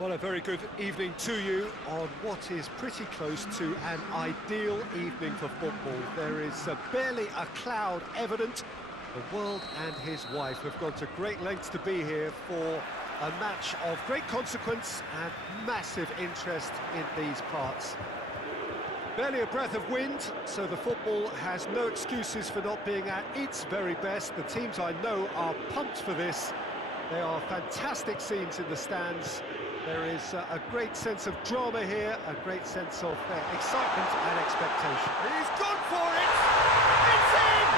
Well, a very good evening to you on what is pretty close to an ideal evening for football. There is barely a cloud evident. The world and his wife have gone to great lengths to be here for a match of great consequence and massive interest in these parts. Barely a breath of wind, so the football has no excuses for not being at its very best. The teams I know are pumped for this. There are fantastic scenes in the stands. There is a great sense of drama here, a great sense of excitement and expectation. He's gone for it! It's in!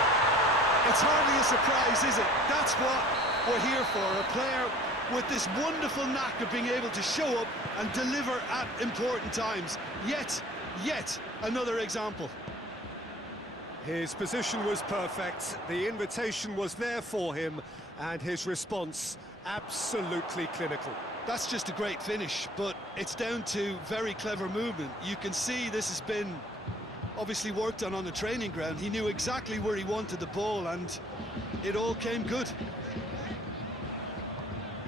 It's hardly a surprise, is it? That's what we're here for, a player with this wonderful knack of being able to show up and deliver at important times. Yet another example. His position was perfect, the invitation was there for him, and his response absolutely clinical. That's just a great finish, but it's down to very clever movement. You can see this has been obviously worked on the training ground. He knew exactly where he wanted the ball, and it all came good.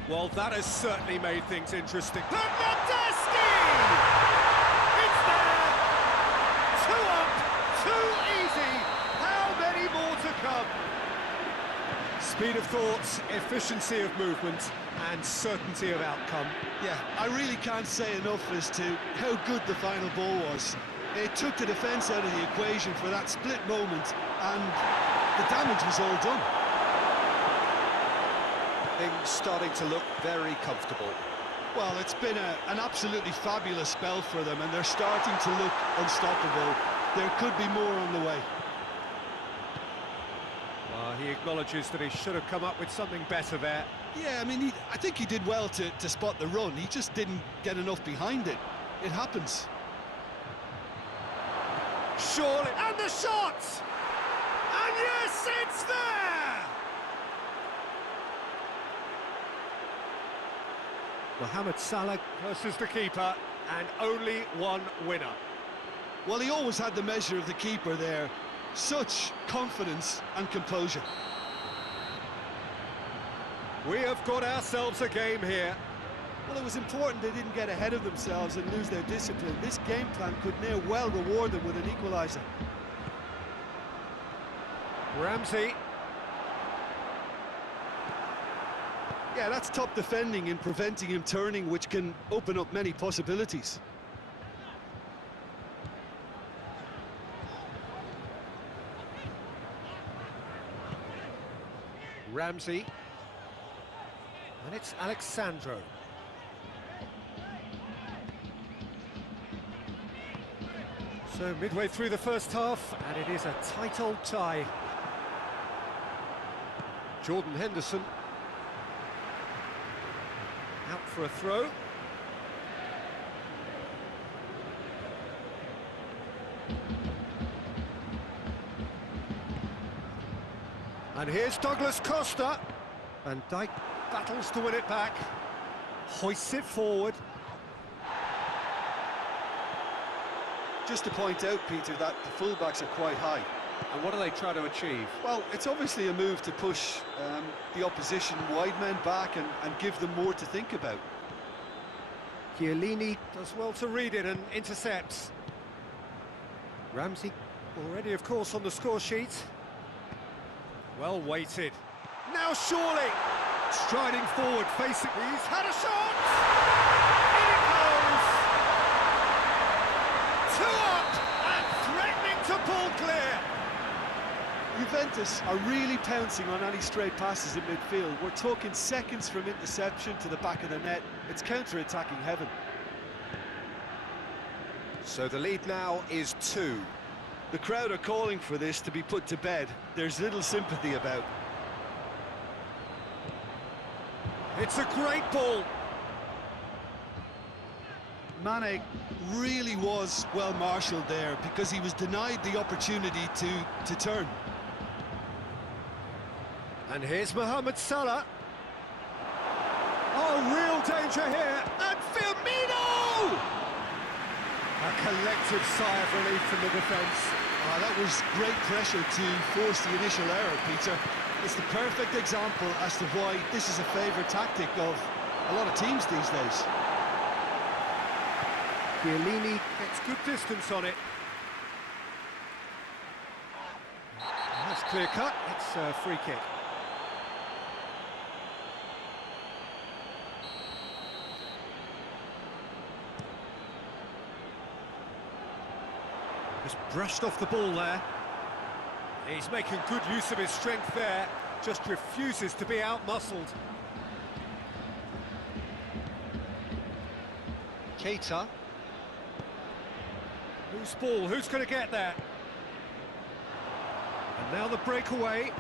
Well, that has certainly made things interesting. Bernardeschi! It's there! 2 up, too easy! How many more to come? Speed of thought, efficiency of movement, and certainty of outcome. Yeah, I really can't say enough as to how good the final ball was. It took the defence out of the equation for that split moment, and the damage was all done. Things starting to look very comfortable. Well, it's been an absolutely fabulous spell for them, and they're starting to look unstoppable. There could be more on the way. He acknowledges that he should have come up with something better there. Yeah, I mean, I think he did well to spot the run. He just didn't get enough behind it. It happens. Surely, and the shot! And yes, it's there! Mohamed Salah versus the keeper, and only one winner. Well, he always had the measure of the keeper there. Such confidence and composure. We have got ourselves a game here. Well, it was important they didn't get ahead of themselves and lose their discipline. This game plan could now well reward them with an equaliser. Ramsey. Yeah, that's top defending and preventing him turning, which can open up many possibilities. Ramsey. And it's Alexandro. So midway through the first half, and it is a tight old tie. Jordan Henderson. Out for a throw. And here's Douglas Costa. Van Dijk battles to win it back. Hoists it forward. Just to point out, Peter, that the fullbacks are quite high. And what do they try to achieve? Well, it's obviously a move to push the opposition wide men back and give them more to think about. Chiellini does well to read it and intercepts. Ramsey already, of course, on the score sheet. Well weighted. Now surely! Striding forward, facing... He's had a shot! In it goes! 2 up and threatening to pull clear! Juventus are really pouncing on any straight passes in midfield. We're talking seconds from interception to the back of the net. It's counter-attacking heaven. So the lead now is 2. The crowd are calling for this to be put to bed. There's little sympathy about. It's a great ball. Mane really was well marshalled there because he was denied the opportunity to turn. And here's Mohamed Salah. Oh, real danger here. And Firmino! A collective sigh of relief from the defence. That was great pressure to force the initial error, Peter. It's the perfect example as to why this is a favourite tactic of a lot of teams these days. Chiellini gets good distance on it. That's clear cut, it's a free kick. Just brushed off the ball there. He's making good use of his strength there, just refuses to be out-muscled. Keita. Who's ball? Who's going to get there? And now the breakaway.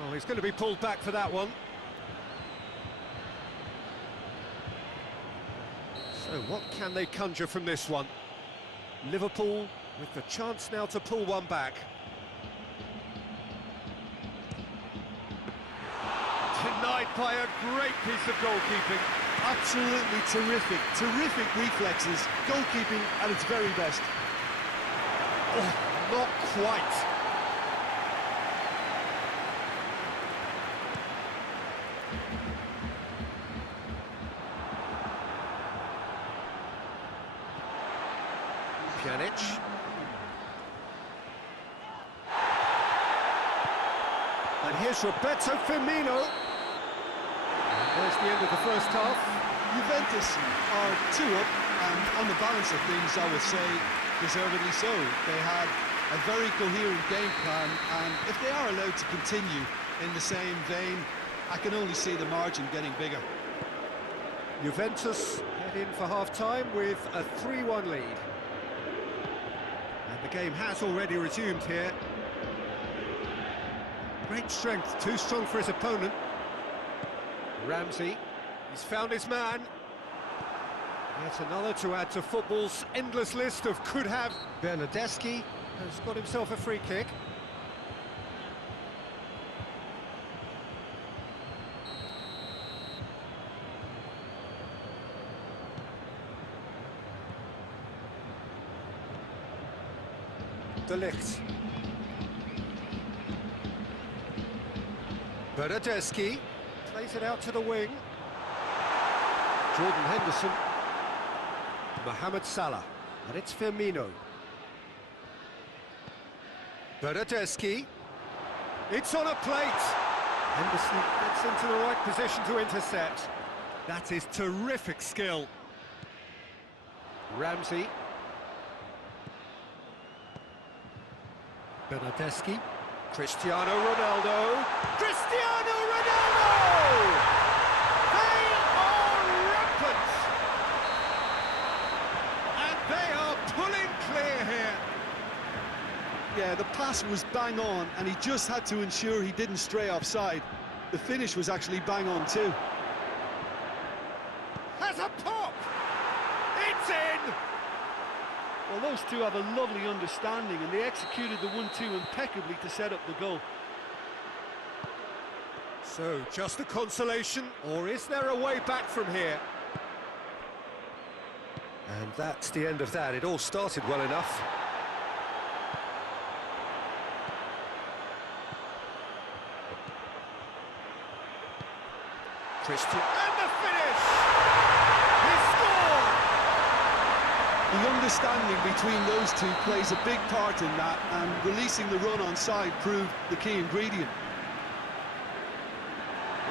Oh, he's going to be pulled back for that one. So what can they conjure from this one? Liverpool with the chance now to pull one back. Denied by a great piece of goalkeeping. Absolutely terrific, terrific reflexes, goalkeeping at its very best. Oh, not quite. Pjanic. And here's Roberto Firmino. And there's the end of the first half. Juventus are 2 up, and on the balance of things, I would say, deservedly so. They had a very coherent game plan, and if they are allowed to continue in the same vein, I can only see the margin getting bigger. Juventus head in for half-time with a 3-1 lead. And the game has already resumed here. Great strength, too strong for his opponent. Ramsey, he's found his man. Yet another to add to football's endless list of could-have. Bernardeschi has got himself a free kick. De Ligt. Bernardeschi plays it out to the wing. Jordan Henderson. Mohamed Salah. And it's Firmino. Bernardeschi. It's on a plate. Henderson gets into the right position to intercept. That is terrific skill. Ramsey. Bernardeschi. Cristiano Ronaldo. Cristiano Ronaldo! They are rampant! And they are pulling clear here. Yeah, the pass was bang on, and he just had to ensure he didn't stray offside. The finish was actually bang on too. Has a pop! It's in! Well, those two have a lovely understanding, and they executed the 1-2 impeccably to set up the goal. So, just a consolation, or is there a way back from here? And that's the end of that. It all started well enough. Christian, and the finish! He scored! The understanding between those two plays a big part in that, and releasing the run on side proved the key ingredient.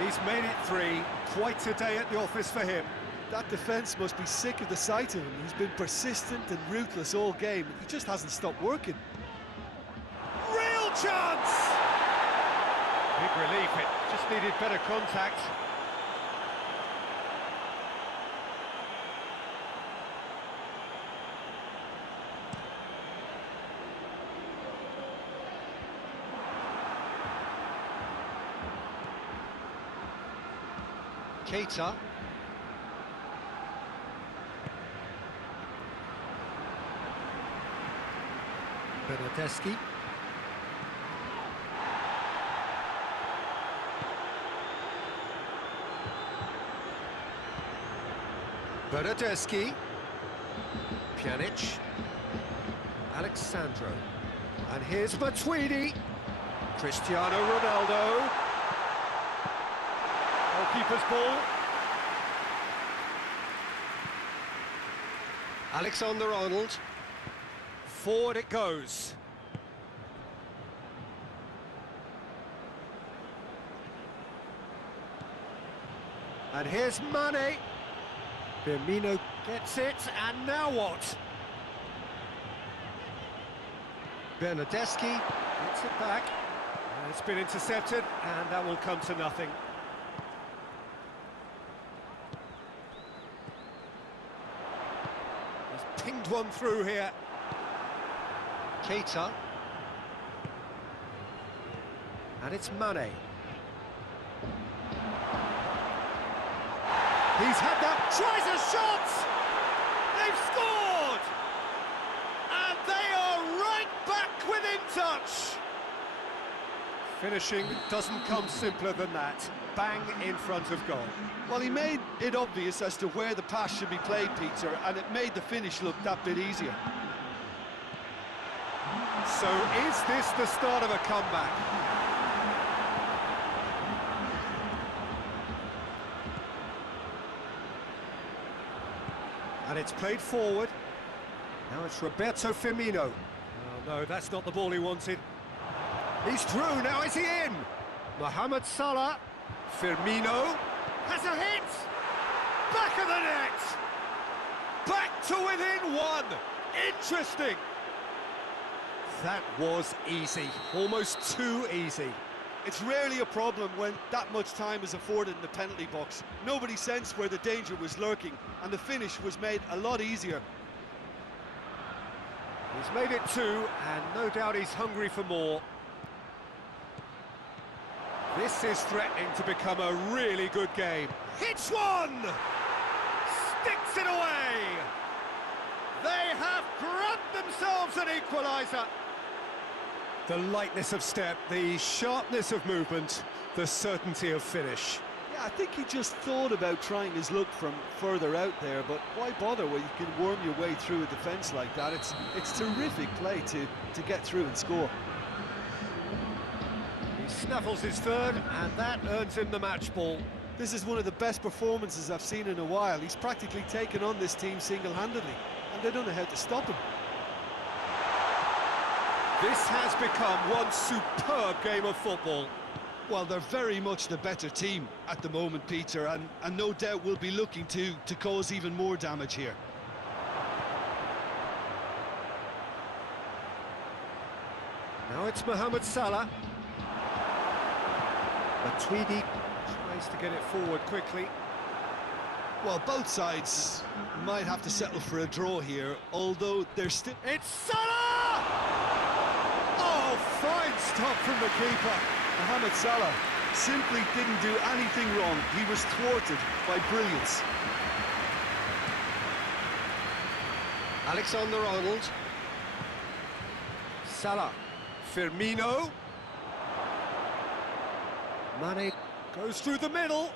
He's made it 3. Quite a day at the office for him. That defence must be sick of the sight of him. He's been persistent and ruthless all game. He just hasn't stopped working. Real chance! Big relief, it just needed better contact. Keita. Bernardeschi. Bernardeschi. Pjanic. Alexandro. And here's Matuidi. Cristiano Ronaldo. Goalkeeper's ball. Alexander-Arnold. Forward it goes. And here's Mane. Firmino gets it, and now what? Bernardeschi gets it back. And it's been intercepted, and that will come to nothing. He's pinged one through here. Keita. And it's Mane. He's had that, tries a shot! They've scored! And they are right back within touch! Finishing doesn't come simpler than that. Bang in front of goal. Well, he made it obvious as to where the pass should be played, Peter, and it made the finish look that bit easier. So is this the start of a comeback? And it's played forward. Now it's Roberto Firmino. Oh no, that's not the ball he wanted. He's through, now is he in? Mohamed Salah. Firmino has a hit! Back of the net! Back to within one! Interesting! That was easy, almost too easy. It's rarely a problem when that much time is afforded in the penalty box. Nobody sensed where the danger was lurking, and the finish was made a lot easier. He's made it two, and no doubt he's hungry for more. This is threatening to become a really good game. Hits one! Sticks it away! They have grabbed themselves an equaliser. The lightness of step, the sharpness of movement, the certainty of finish. Yeah, I think he just thought about trying his luck from further out there, but why bother when you can worm your way through a defence like that? It's terrific play to get through and score. He snaffles his third, and that earns him the match ball. This is one of the best performances I've seen in a while. He's practically taken on this team single-handedly, and they don't know how to stop him. This has become one superb game of football. Well, they're very much the better team at the moment, Peter, and no doubt will be looking to cause even more damage here. Now it's Mohamed Salah. Matuidi tries to get it forward quickly. Well, both sides might have to settle for a draw here, although they're still... It's Salah! Oh, fine stop from the keeper. Mohamed Salah simply didn't do anything wrong. He was thwarted by brilliance. Alexander-Arnold. Salah. Firmino. Mane goes through the middle.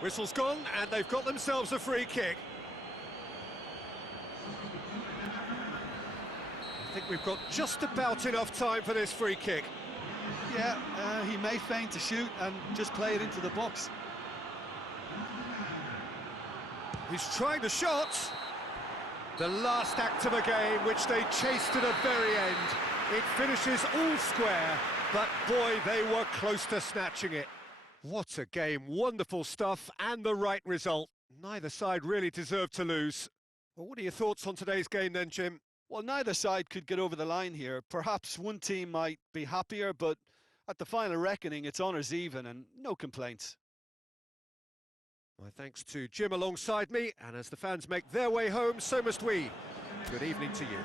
Whistle's gone, and they've got themselves a free kick. I think we've got just about enough time for this free kick. Yeah, he may feign to shoot and just play it into the box. He's trying the shot. The last act of a game, which they chased to the very end. It finishes all square, but boy, they were close to snatching it. What a game, wonderful stuff, and the right result. Neither side really deserved to lose. Well, what are your thoughts on today's game then, Jim? Well, neither side could get over the line here. Perhaps one team might be happier, but at the final reckoning, it's honours even and no complaints. My thanks to Jim alongside me, and as the fans make their way home, so must we. Good evening to you.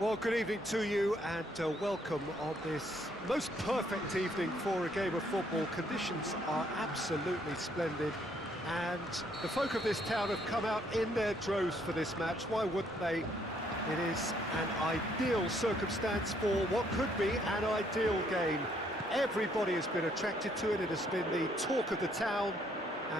Well, good evening to you and welcome on this most perfect evening for a game of football. Conditions are absolutely splendid and the folk of this town have come out in their droves for this match. Why wouldn't they? It is an ideal circumstance for what could be an ideal game. Everybody has been attracted to it. It has been the talk of the town.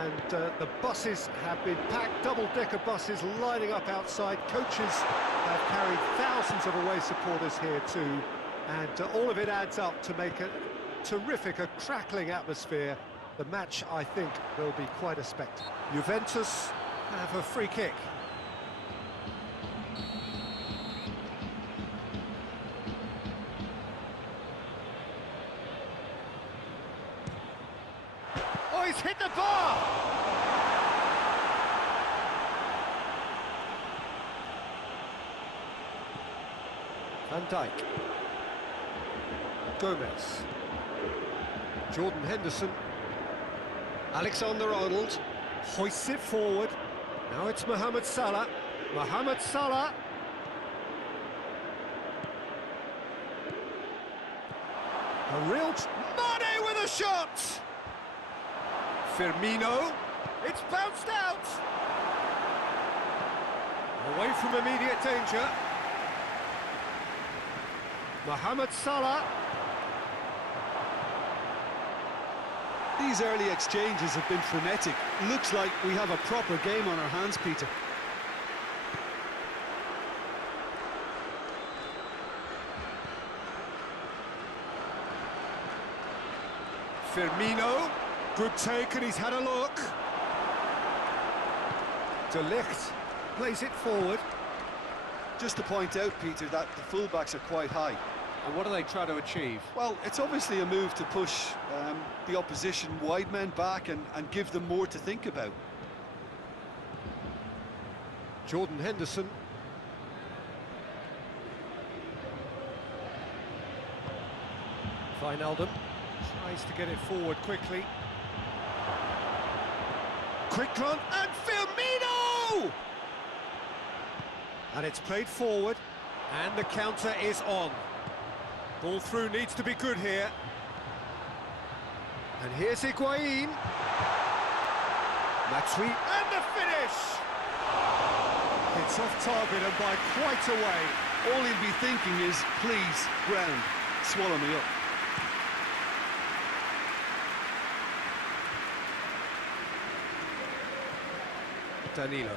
And the buses have been packed, double-decker buses lining up outside. Coaches have carried thousands of away supporters here too. And all of it adds up to make a terrific, a crackling atmosphere. The match, I think, will be quite a spectacle. Juventus have a free kick. Oh, he's hit the bar! Van Dijk. Gomez. Jordan Henderson. Alexander-Arnold hoists it forward. Now it's Mohamed Salah. Mohamed Salah. A real... Mane with a shot! Firmino, it's bounced out! Away from immediate danger. Mohamed Salah. These early exchanges have been frenetic. Looks like we have a proper game on our hands, Peter. Firmino, good take and he's had a look. De Ligt plays it forward. Just to point out, Peter, that the fullbacks are quite high. And what do they try to achieve? Well, it's obviously a move to push the opposition wide men back and give them more to think about. Jordan Henderson. Wijnaldum tries to get it forward quickly. Quick run and Firmino! And it's played forward and the counter is on. Ball through needs to be good here. And here's Higuain. Matui and the finish! It's off target and by quite a way. All he'll be thinking is, please, ground, swallow me up. Danilo.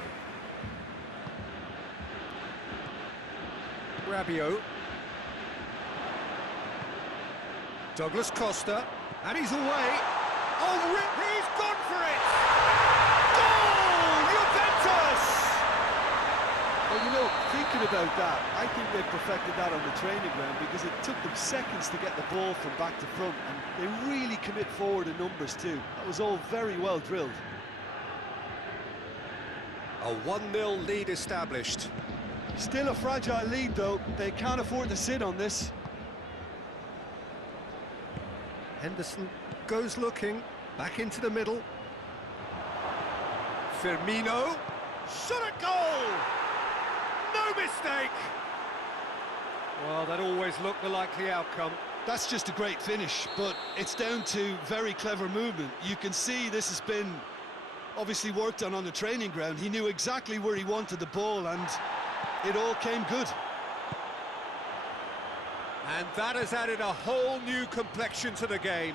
Rabiot. Douglas Costa, and he's away. Oh, he's gone for it! Goal! Juventus! Well, you know, thinking about that, I think they perfected that on the training ground because it took them seconds to get the ball from back to front, and they really commit forward in numbers too. That was all very well drilled. A 1-0 lead established. Still a fragile lead, though. They can't afford to sit on this. Henderson goes looking, back into the middle. Firmino, shot at goal! No mistake! Well, that always looked the likely outcome. That's just a great finish, but it's down to very clever movement. You can see this has been obviously worked on the training ground. He knew exactly where he wanted the ball, and it all came good. And that has added a whole new complexion to the game.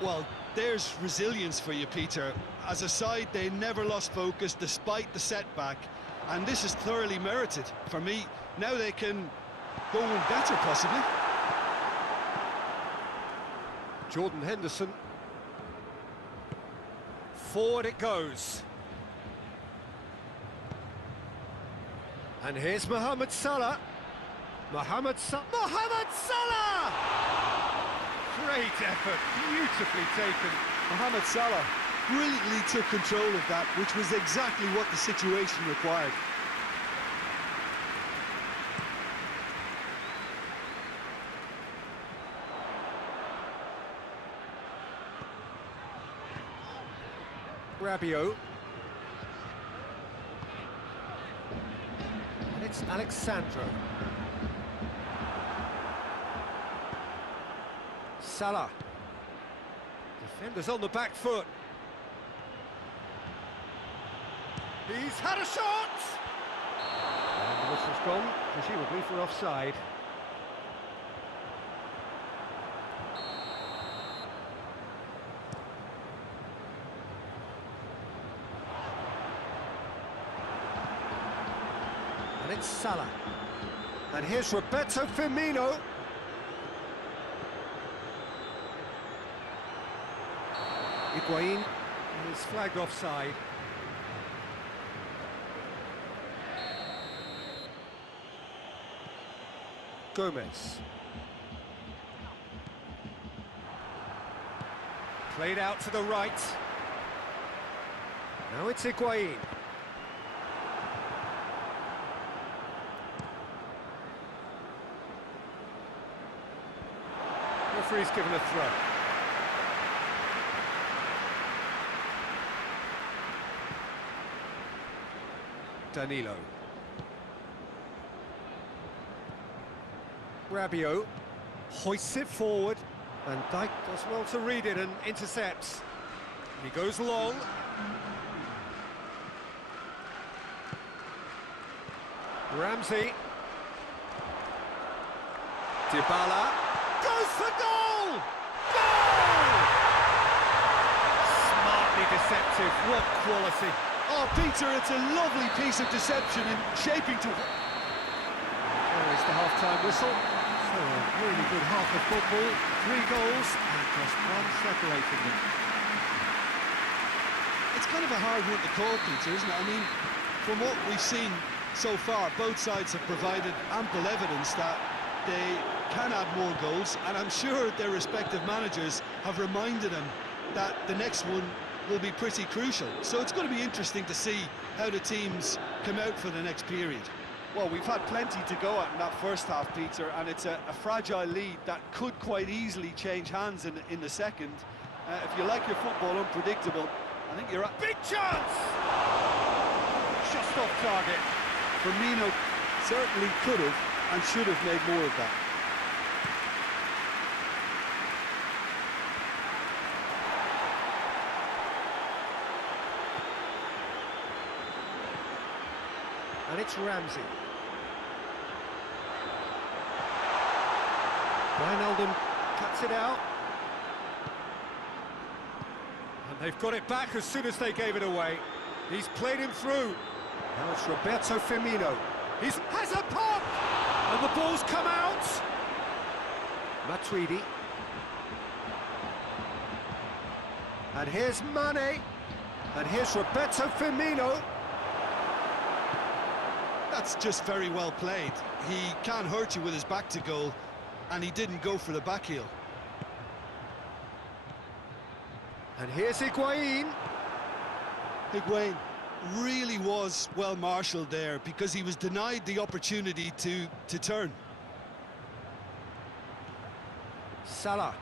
Well, there's resilience for you, Peter. As a side, they never lost focus despite the setback, and this is thoroughly merited. For me, now they can go and better, possibly. Jordan Henderson. Forward it goes. And here's Mohamed Salah. Mohamed Salah! Great effort, beautifully taken. Mohamed Salah brilliantly took control of that, which was exactly what the situation required. Rabiot. And it's Alexandro. Salah. Defenders on the back foot. He's had a shot! And the whistle's gone, presumably for offside. And it's Salah. And here's Roberto Firmino. Higuain is flagged offside. Gomez. Played out to the right. Now it's Higuain. Referee's given a throw. Danilo. Rabiot hoists it forward, and Dijk does well to read it and intercepts. He goes long. Ramsey. Dybala goes for goal! Goal! Smartly deceptive, what quality. Oh, Peter, it's a lovely piece of deception in shaping to... There is the half-time whistle. So a really good half of football. 3 goals and just one separating them. It's kind of a hard one to call, Peter, isn't it? I mean, from what we've seen so far, both sides have provided ample evidence that they can add more goals, and I'm sure their respective managers have reminded them that the next one will be pretty crucial. So it's going to be interesting to see how the teams come out for the next period. Well, we've had plenty to go at in that first half, Peter, and it's a fragile lead that could quite easily change hands in the second. If you like your football unpredictable, I think you're at... Big chance! Just off target. Firmino certainly could have and should have made more of that. And it's Ramsey. Wijnaldum cuts it out. And they've got it back as soon as they gave it away. He's played him through. Now it's Roberto Firmino. He has a pop! And the ball's come out. Matuidi. And here's Mane. And here's Roberto Firmino. That's just very well played. He can't hurt you with his back to goal, and he didn't go for the back heel. And here's Higuain. Higuain really was well marshalled there because he was denied the opportunity to turn. Salah.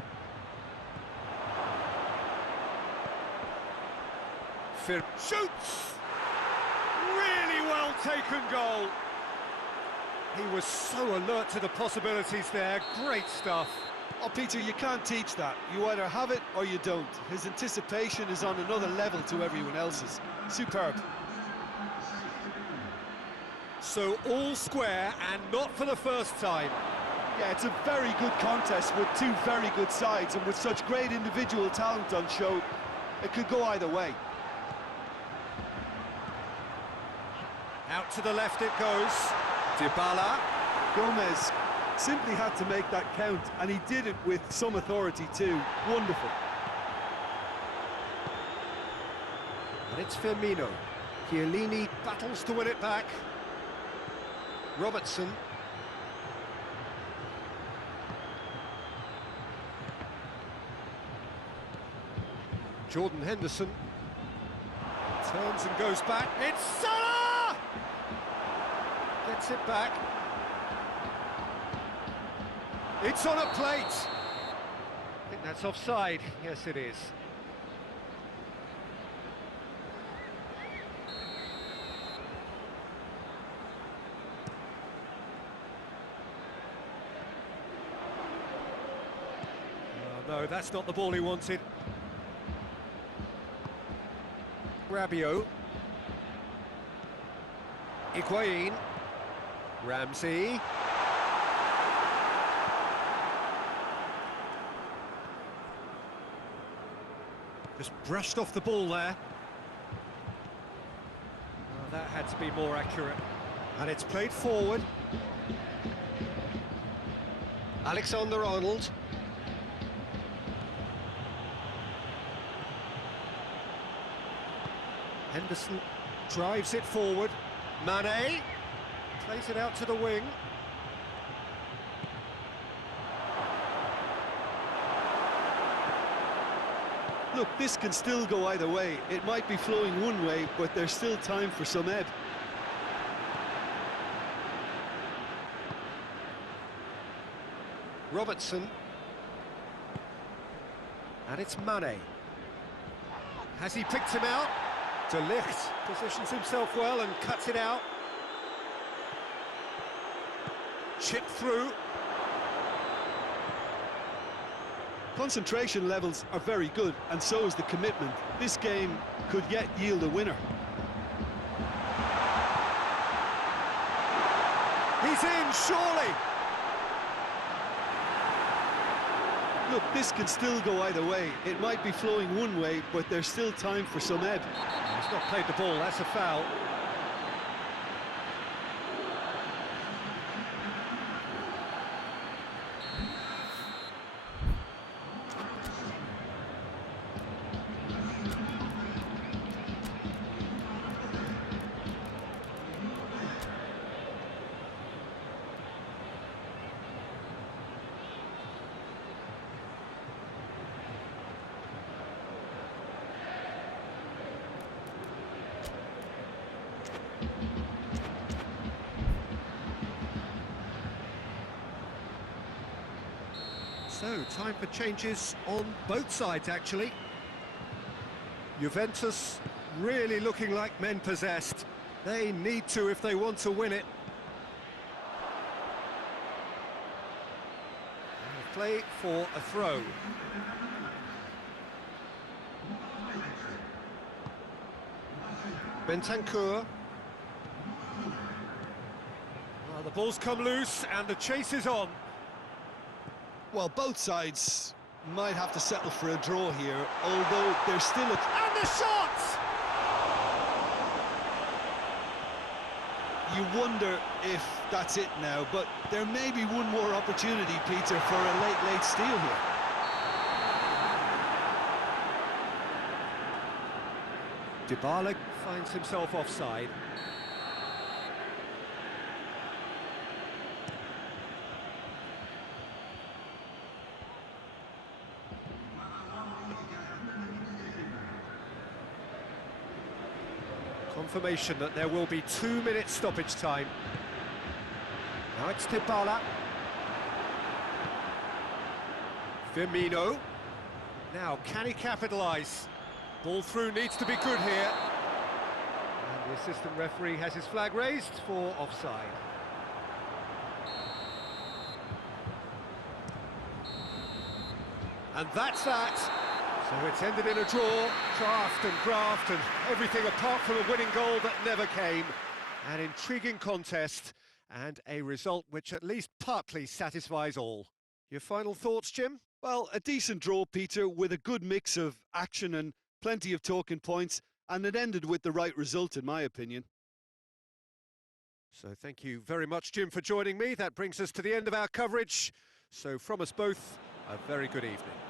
Shoots! Really well taken goal. He was so alert to the possibilities there. Great stuff. Oh, Peter, you can't teach that. You either have it or you don't. His anticipation is on another level to everyone else's. Superb. So all square, and not for the first time. Yeah, it's a very good contest with two very good sides, and with such great individual talent on show, it could go either way. Out to the left it goes. Dybala. Gomez simply had to make that count, and he did it with some authority too. Wonderful. And it's Firmino. Chiellini battles to win it back. Robertson. Jordan Henderson. Turns and goes back. It's Salah! Gets it back. It's on a plate. I think that's offside. Yes, it is. Oh, no, that's not the ball he wanted. Rabiot. Higuain. Ramsey. Just brushed off the ball there. Oh, that had to be more accurate. And it's played forward. Alexander-Arnold. Henderson drives it forward. Mane plays it out to the wing. Look, this can still go either way. It might be flowing one way, but there's still time for some ebb. Robertson. And it's Mane. Has he picked him out? De Ligt positions himself well and cuts it out. Chip through. Concentration levels are very good, and so is the commitment. This game could yet yield a winner. He's in, surely! Look, this can still go either way. It might be flowing one way, but there's still time for some ebb. He's not played the ball, that's a foul. So, time for changes on both sides, actually. Juventus really looking like men possessed. They need to if they want to win it. And play for a throw. Bentancur. Well, the ball's come loose and the chase is on. Well, both sides might have to settle for a draw here, although there's still a... And the shot! You wonder if that's it now, but there may be one more opportunity, Peter, for a late steal here. Dybala finds himself offside. Confirmation that there will be 2 minutes stoppage time. Now it's Dybala. Firmino. Now, can he capitalise? Ball through needs to be good here. And the assistant referee has his flag raised for offside. And that's that. So it's ended in a draw, graft and everything apart from a winning goal that never came. An intriguing contest and a result which at least partly satisfies all. Your final thoughts, Jim? Well, a decent draw, Peter, with a good mix of action and plenty of talking points, and it ended with the right result, in my opinion. So thank you very much, Jim, for joining me. That brings us to the end of our coverage. So from us both, a very good evening.